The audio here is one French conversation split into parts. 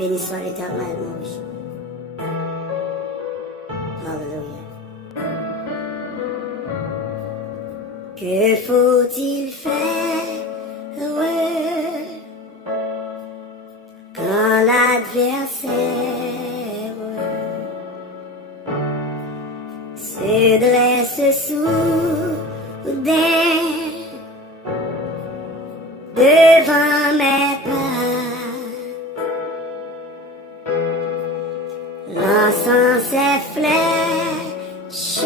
Béni soit l'Éternel, mon Dieu. Alléluia. Que faut-il faire quand l'adversaire se dresse soudain devant mes pas, lançant ses flèches,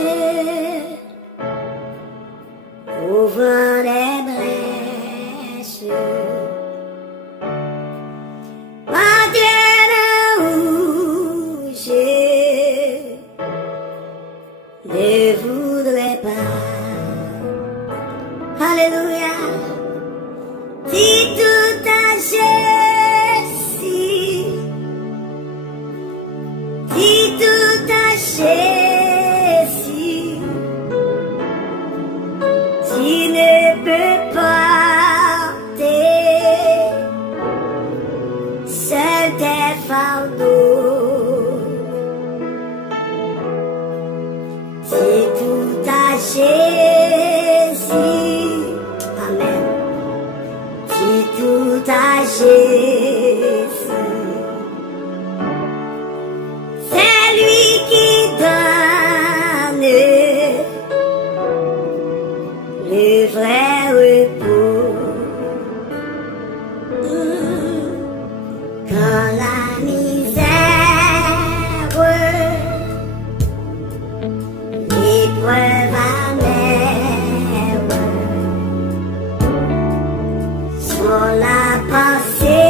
ouvrant des brèches, entraînant où je ne voudrais pas. Alléluia. Dis tout à Jésus, dis tout à Jésus, tu ne peux porter seul tes fardeaux. Dis tout à Jésus, amen. Dis tout à Jésus, c'est lui qui donne le vrai repos. Quand la misère, l'épreuve amère sur la pensée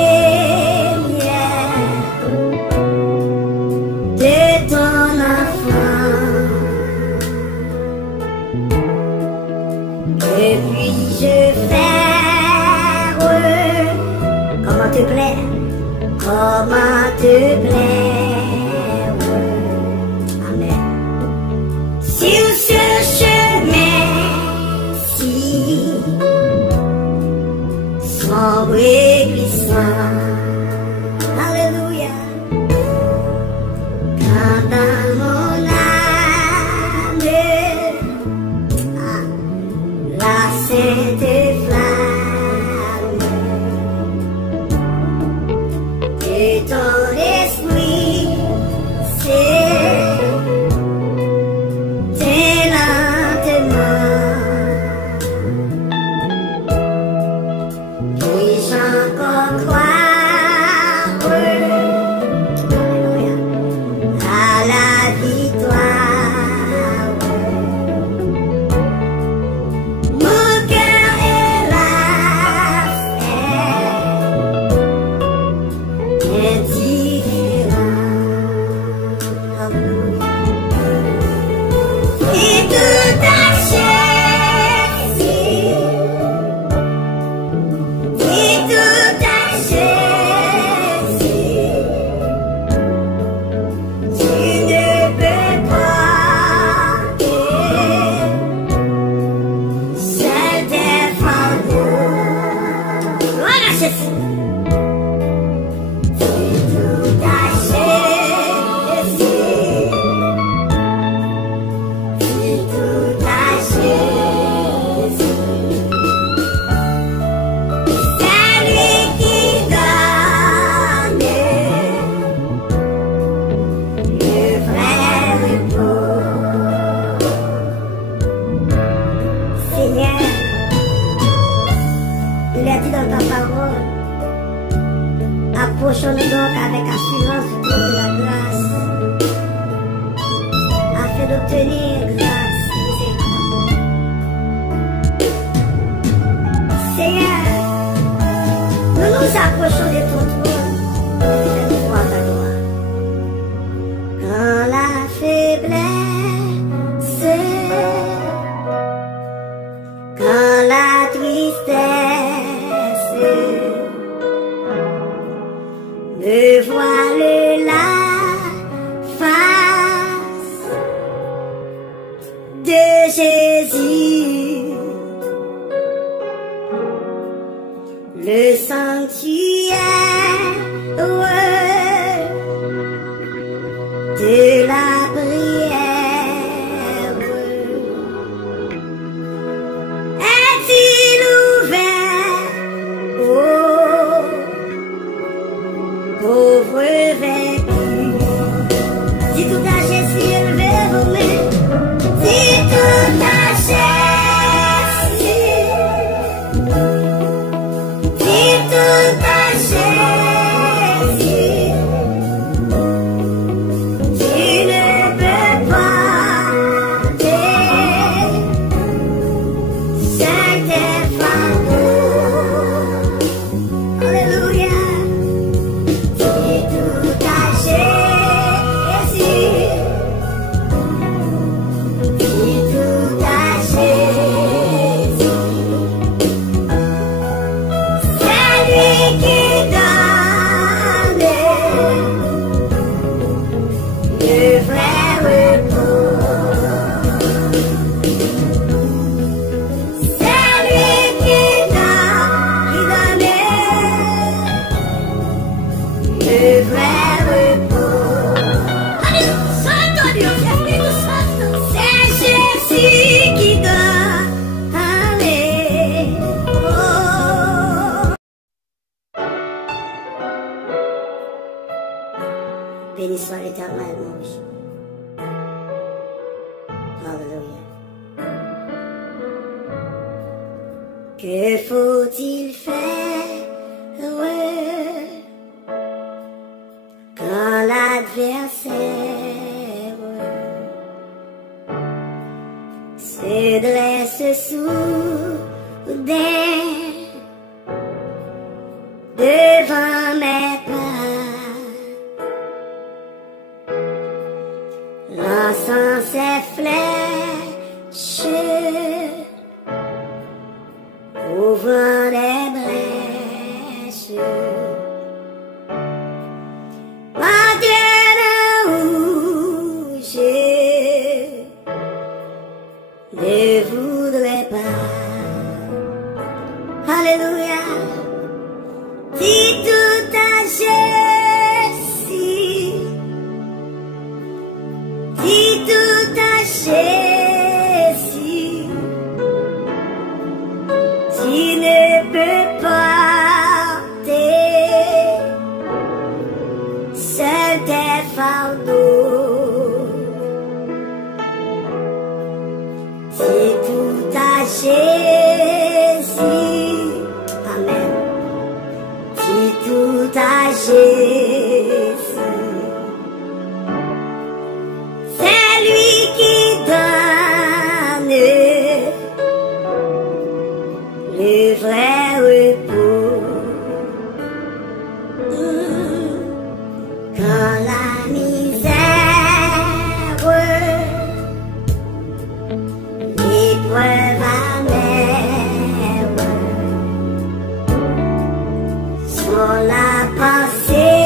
de ton enfant, que puis-je faire? Comment te plaire? Comment te plaire? Amen. Sur ce chemin-ci, sombre et glissant, alléluia, quand dans mon âme, la sainte flamme de ton esprit s'éteint lentement, puis-je encore croire à la victoire? Mon cœur hélas est indifférent. Et tout à Jésus, et tout à Jésus, tu ne peux porter seul tes fardeaux. Gloire à Jésus. Et tout à Jésus, et tout à Jésus, c'est lui qui donne le vrai repos. Seigneur, il a dit dans ta parole, approchons-nous donc avec assurance du trône de la grâce, afin d'obtenir grâce et miséricorde. Seigneur, nous nous approchons de ton trône, fais-nous voir ta gloire. Quand la faiblesse, quand la tristesse me voile la face de Jésus, le sanctuaire Béni soit l'Éternel, mon Dieu. Alléluia. Que faut-il faire quand l'adversaire se dresse soudain devant mes pas, lançant ses flèches, ouvrant les brèches, maintenant où je ne voudrais pas. Alléluia. Dis tout à Jésus, dis tout à Jésus, tu ne peux porter seul tes fardeaux. Dis tout à Jésus, amen. Dis tout à Jésus, c'est lui qui donne le vrai repos. Quand la misère, l'épreuve amère sur la pensée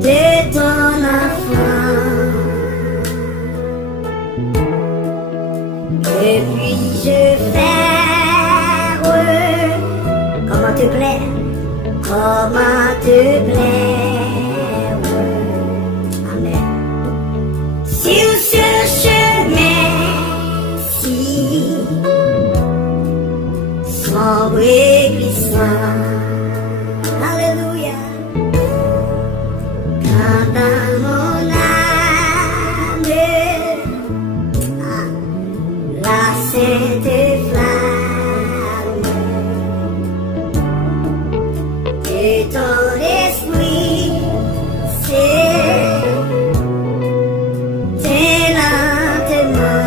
de ton enfant, que puis-je faire? Comment te plaire? Comment te plaire? Amen. Sur ce chemin-ci, sombre et glissant, alléluia, quand dans mon âme, la sainte flamme de ton esprit s'éteint lentement,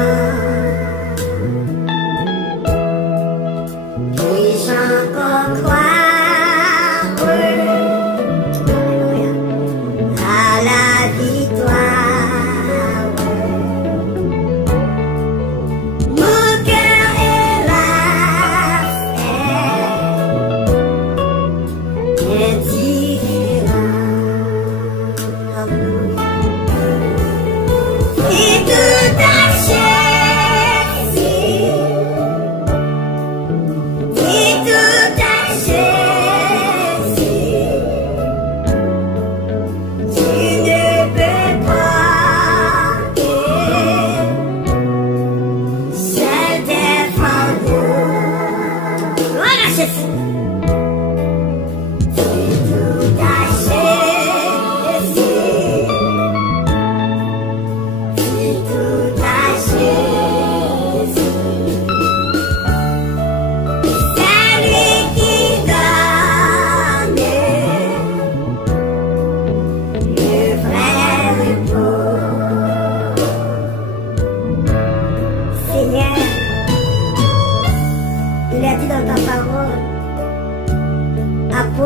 puis-je encore croire à la victoire? Mon cœur est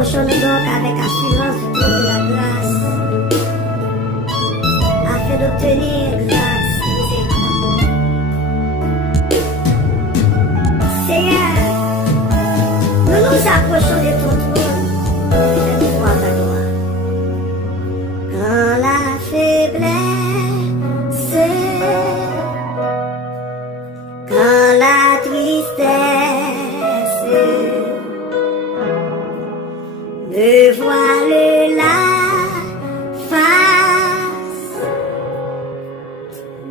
s'approchons donc avec assurance du trône de la grâce, afin d'obtenir grâce et miséricorde. Seigneur, nous nous approchons de ton trône, fais-nous voir ta gloire. Quand la faiblesse, quand la tristesse me voile la face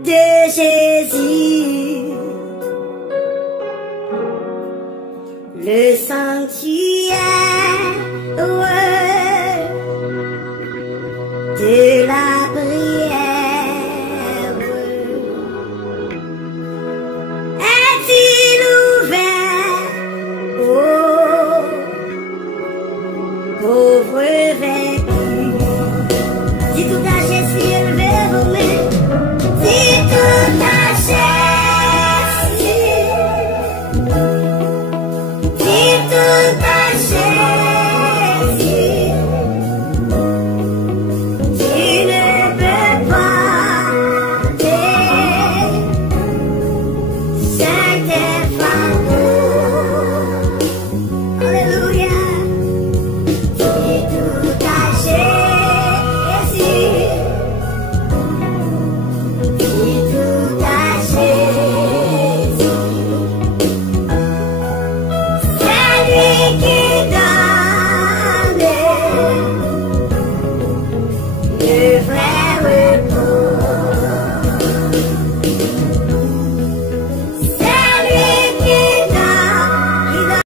de Jésus, le sanctuaire